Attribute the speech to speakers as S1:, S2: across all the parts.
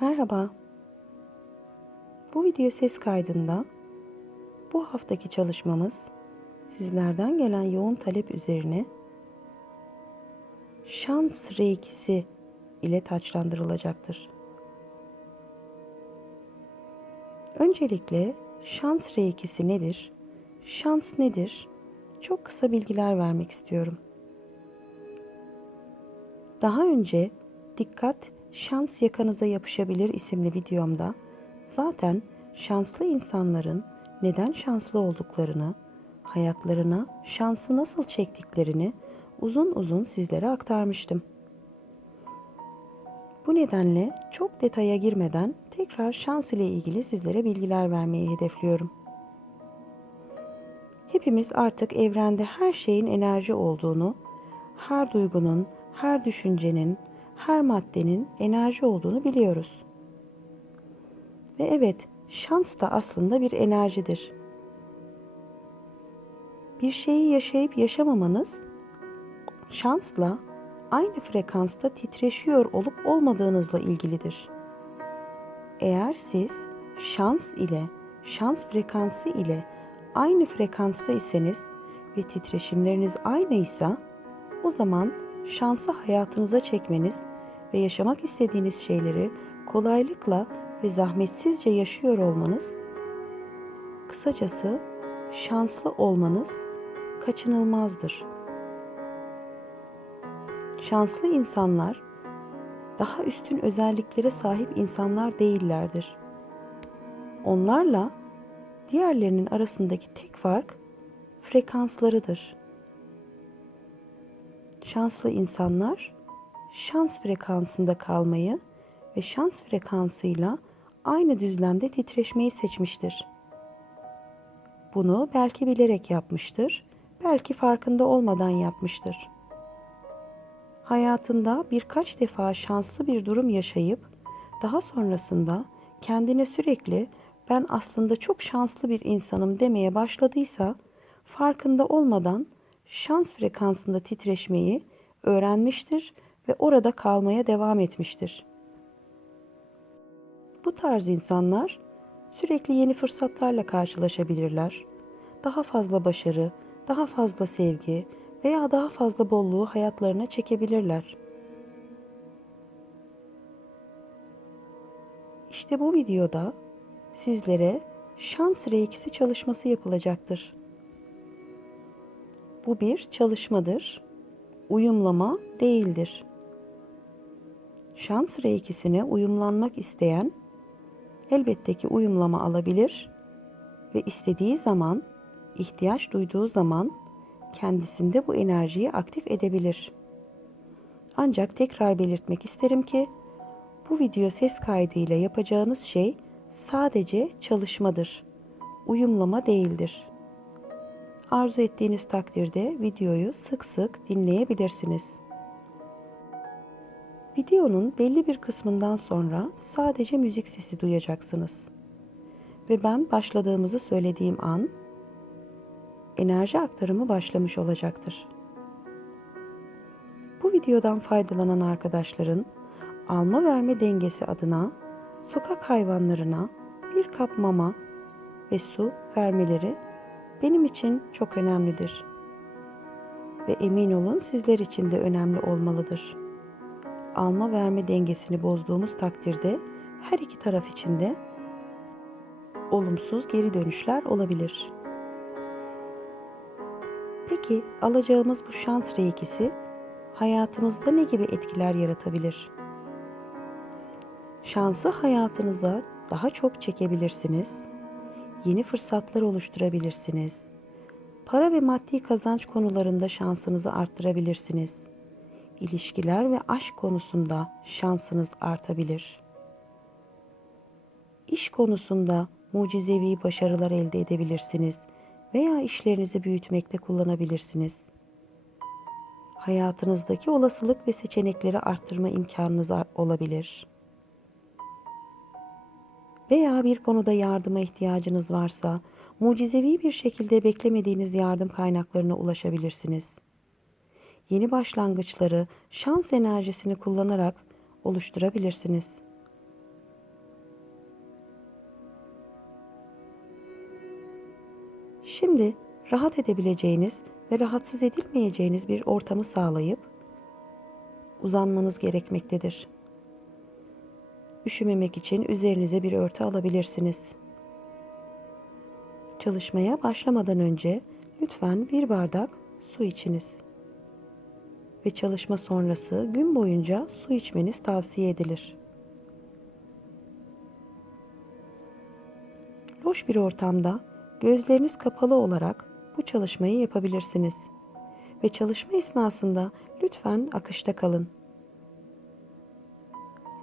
S1: Merhaba. Bu video ses kaydında bu haftaki çalışmamız sizlerden gelen yoğun talep üzerine şans reikisi ile taçlandırılacaktır. Öncelikle şans reikisi nedir? Şans nedir? Çok kısa bilgiler vermek istiyorum. Daha önce Dikkat Şans Yakanıza Yapışabilir isimli videomda zaten şanslı insanların neden şanslı olduklarını, hayatlarına şansı nasıl çektiklerini uzun uzun sizlere aktarmıştım. Bu nedenle çok detaya girmeden tekrar şans ile ilgili sizlere bilgiler vermeyi hedefliyorum. Hepimiz artık evrende her şeyin enerji olduğunu, her duygunun, her düşüncenin, her maddenin enerji olduğunu biliyoruz. Ve evet, şans da aslında bir enerjidir. Bir şeyi yaşayıp yaşamamanız şansla aynı frekansta titreşiyor olup olmadığınızla ilgilidir. Eğer siz şans ile, şans frekansı ile aynı frekansta iseniz ve titreşimleriniz aynıysa o zaman şansı hayatınıza çekmeniz ve yaşamak istediğiniz şeyleri kolaylıkla ve zahmetsizce yaşıyor olmanız, kısacası şanslı olmanız kaçınılmazdır. Şanslı insanlar daha üstün özelliklere sahip insanlar değillerdir. Onlarla diğerlerinin arasındaki tek fark frekanslarıdır. Şanslı insanlar şans frekansında kalmayı ve şans frekansıyla aynı düzlemde titreşmeyi seçmiştir. Bunu belki bilerek yapmıştır, belki farkında olmadan yapmıştır. Hayatında birkaç defa şanslı bir durum yaşayıp daha sonrasında kendine sürekli ben aslında çok şanslı bir insanım demeye başladıysa farkında olmadan şans frekansında titreşmeyi öğrenmiştir ve orada kalmaya devam etmiştir. Bu tarz insanlar sürekli yeni fırsatlarla karşılaşabilirler. Daha fazla başarı, daha fazla sevgi veya daha fazla bolluğu hayatlarına çekebilirler. İşte bu videoda sizlere şans reikisi çalışması yapılacaktır. Bu bir çalışmadır. Uyumlama değildir. Şans reikisine uyumlanmak isteyen elbette ki uyumlama alabilir ve istediği zaman, ihtiyaç duyduğu zaman kendisinde bu enerjiyi aktif edebilir. Ancak tekrar belirtmek isterim ki bu video ses kaydıyla yapacağınız şey sadece çalışmadır. Uyumlama değildir. Arzu ettiğiniz takdirde videoyu sık sık dinleyebilirsiniz. Videonun belli bir kısmından sonra sadece müzik sesi duyacaksınız. Ve ben başladığımızı söylediğim an enerji aktarımı başlamış olacaktır. Bu videodan faydalanan arkadaşların alma verme dengesi adına sokak hayvanlarına bir kap mama ve su vermeleri benim için çok önemlidir. Ve emin olun sizler için de önemli olmalıdır. Alma verme dengesini bozduğumuz takdirde her iki taraf için de olumsuz geri dönüşler olabilir. Peki alacağımız bu şans reikisi hayatımızda ne gibi etkiler yaratabilir? Şansı hayatınıza daha çok çekebilirsiniz. Yeni fırsatlar oluşturabilirsiniz. Para ve maddi kazanç konularında şansınızı arttırabilirsiniz. İlişkiler ve aşk konusunda şansınız artabilir. İş konusunda mucizevi başarılar elde edebilirsiniz veya işlerinizi büyütmekte kullanabilirsiniz. Hayatınızdaki olasılık ve seçenekleri arttırma imkanınız olabilir veya bir konuda yardıma ihtiyacınız varsa mucizevi bir şekilde beklemediğiniz yardım kaynaklarına ulaşabilirsiniz. Yeni başlangıçları şans enerjisini kullanarak oluşturabilirsiniz. Şimdi rahat edebileceğiniz ve rahatsız edilmeyeceğiniz bir ortamı sağlayıp uzanmanız gerekmektedir. Üşümemek için üzerinize bir örtü alabilirsiniz. Çalışmaya başlamadan önce lütfen bir bardak su içiniz. Ve çalışma sonrası gün boyunca su içmeniz tavsiye edilir. Loş bir ortamda gözleriniz kapalı olarak bu çalışmayı yapabilirsiniz. Ve çalışma esnasında lütfen akışta kalın.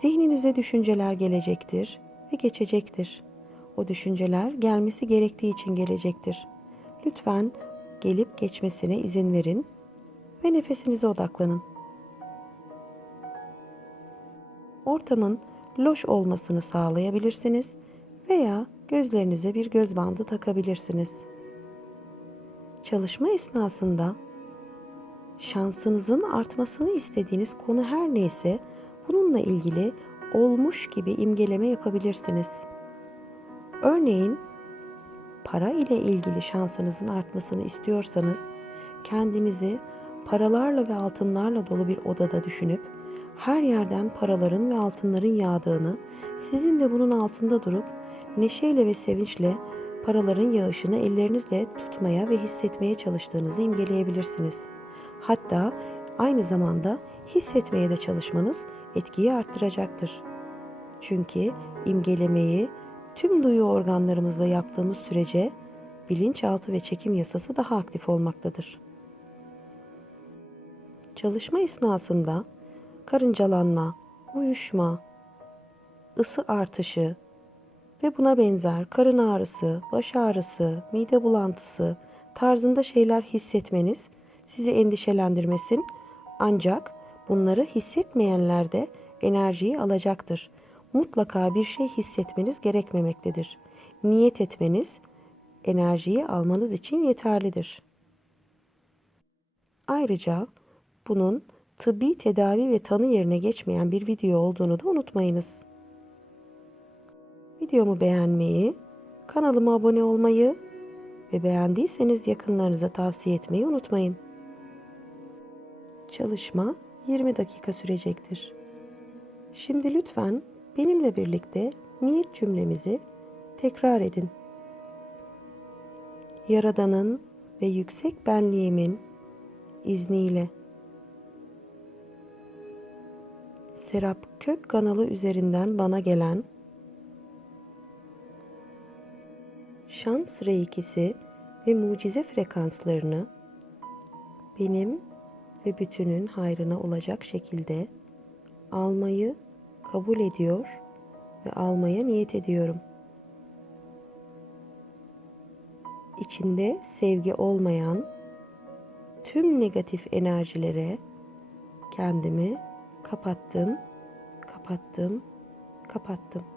S1: Zihninize düşünceler gelecektir ve geçecektir. O düşünceler gelmesi gerektiği için gelecektir. Lütfen gelip geçmesine izin verin ve nefesinize odaklanın. Ortamın loş olmasını sağlayabilirsiniz veya gözlerinize bir göz bandı takabilirsiniz. Çalışma esnasında şansınızın artmasını istediğiniz konu her neyse bununla ilgili olmuş gibi imgeleme yapabilirsiniz. Örneğin para ile ilgili şansınızın artmasını istiyorsanız kendinizi paralarla ve altınlarla dolu bir odada düşünüp her yerden paraların ve altınların yağdığını, sizin de bunun altında durup neşeyle ve sevinçle paraların yağışını ellerinizle tutmaya ve hissetmeye çalıştığınızı imgeleyebilirsiniz. Hatta aynı zamanda hissetmeye de çalışmanız etkiyi arttıracaktır. Çünkü imgelemeyi tüm duyu organlarımızla yaptığımız sürece bilinçaltı ve çekim yasası daha aktif olmaktadır. Çalışma esnasında karıncalanma, uyuşma, ısı artışı ve buna benzer karın ağrısı, baş ağrısı, mide bulantısı tarzında şeyler hissetmeniz sizi endişelendirmesin ancak bunları hissetmeyenler de enerjiyi alacaktır. Mutlaka bir şey hissetmeniz gerekmemektedir. Niyet etmeniz enerjiyi almanız için yeterlidir. Ayrıca bunun tıbbi tedavi ve tanı yerine geçmeyen bir video olduğunu da unutmayınız. Videomu beğenmeyi, kanalıma abone olmayı ve beğendiyseniz yakınlarınıza tavsiye etmeyi unutmayın. Çalışma 20 dakika sürecektir. Şimdi lütfen benimle birlikte niyet cümlemizi tekrar edin. Yaradan'ın ve yüksek benliğimin izniyle Serap Kök kanalı üzerinden bana gelen şans reikisi ve mucize frekanslarını benim ve bütünün hayrına olacak şekilde almayı kabul ediyor ve almaya niyet ediyorum. İçinde sevgi olmayan tüm negatif enerjilere kendimi kapattım, kapattım, kapattım.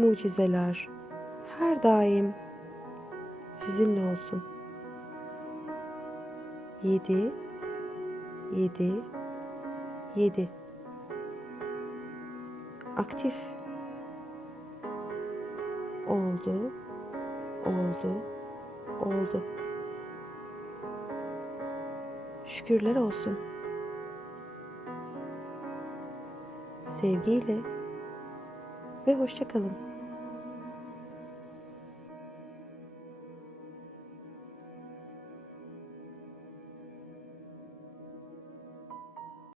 S1: Mucizeler her daim sizinle olsun. 7 7 7 Aktif oldu oldu oldu. Şükürler olsun. Sevgiyle ve hoşça kalın.